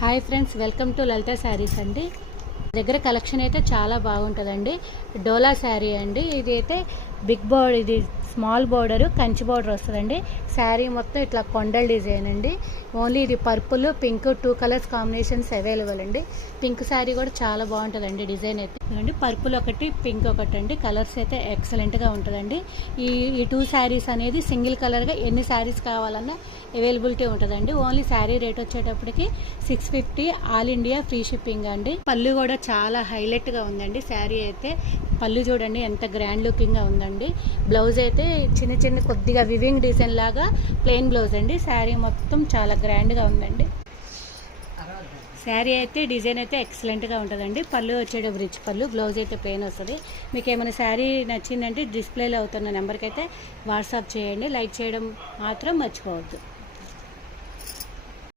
Hi friends, welcome to లలిత శారీస్ అండి. దగ్గర collection అయితే చాలా బాగుంటుందండి. డోలా శారీ అండి. ఇది అయితే బిగ్ బోర్డర్, ఇది స్మాల్ బోర్డర్, కంచి బోర్డర్ వస్తుందండి. శారీ మొత్తం ఇట్లా కొండల డిజైన్ అండి. ఓన్లీ ఇది purple pink 2 colours combinations available అండి. పింక్ శారీ కూడా చాలా బాగుంటుందండి. డిజైన్ అయితే అండి పర్పుల్ ఒకటి పింక్ ఒకటి అండి. కలర్స్ అయితే ఎక్సలెంట్గా ఉంటుందండి. ఈ 2 శారీస్ అనేది సింగిల్ కలర్గా ఎన్ని శారీస్ కావాలన్నా అవైలబిలిటీ ఉంటుందండి. ఓన్లీ శారీ రేట్ వచ్చేటప్పటికి 650, ఆల్ ఇండియా ఫ్రీ షిప్పింగ్ అండి. పళ్ళు కూడా చాలా హైలైట్గా ఉందండి. శారీ అయితే పళ్ళు చూడండి ఎంత గ్రాండ్ లుకింగ్గా ఉందండి. బ్లౌజ్ అయితే చిన్న చిన్న కొద్దిగా వివింగ్ డిజైన్ లాగా ప్లెయిన్ బ్లౌజ్ అండి. శారీ మొత్తం చాలా గ్రాండ్గా ఉందండి. శారీ అయితే డిజైన్ అయితే ఎక్సలెంట్గా ఉంటుందండి. పళ్ళు వచ్చేటప్పుడు రిచ్ పళ్ళు, బ్లౌజ్ అయితే ప్లెయిన్ వస్తుంది. మీకు ఏమైనా శారీ నచ్చిందంటే డిస్ప్లేలో అవుతున్న నెంబర్కి అయితే వాట్సాప్ చేయండి. లైక్ చేయడం మాత్రం మర్చిపోవద్దు.